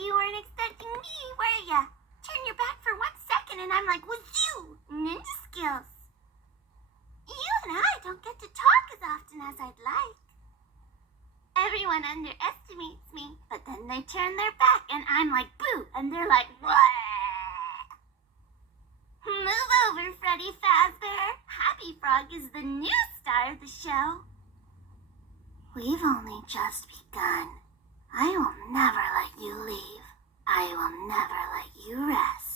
you weren't expecting me, were ya? Turn your back for 1 second and I'm like, wazoo! Ninja skills. You and I don't get to talk as often as I'd like. Everyone underestimates me, but then they turn their back and I'm like, boo! And they're like, what? Move over, Freddy Fazbear. Happy Frog is the new star of the show. We've only just begun. I will never let you leave. I will never let you rest.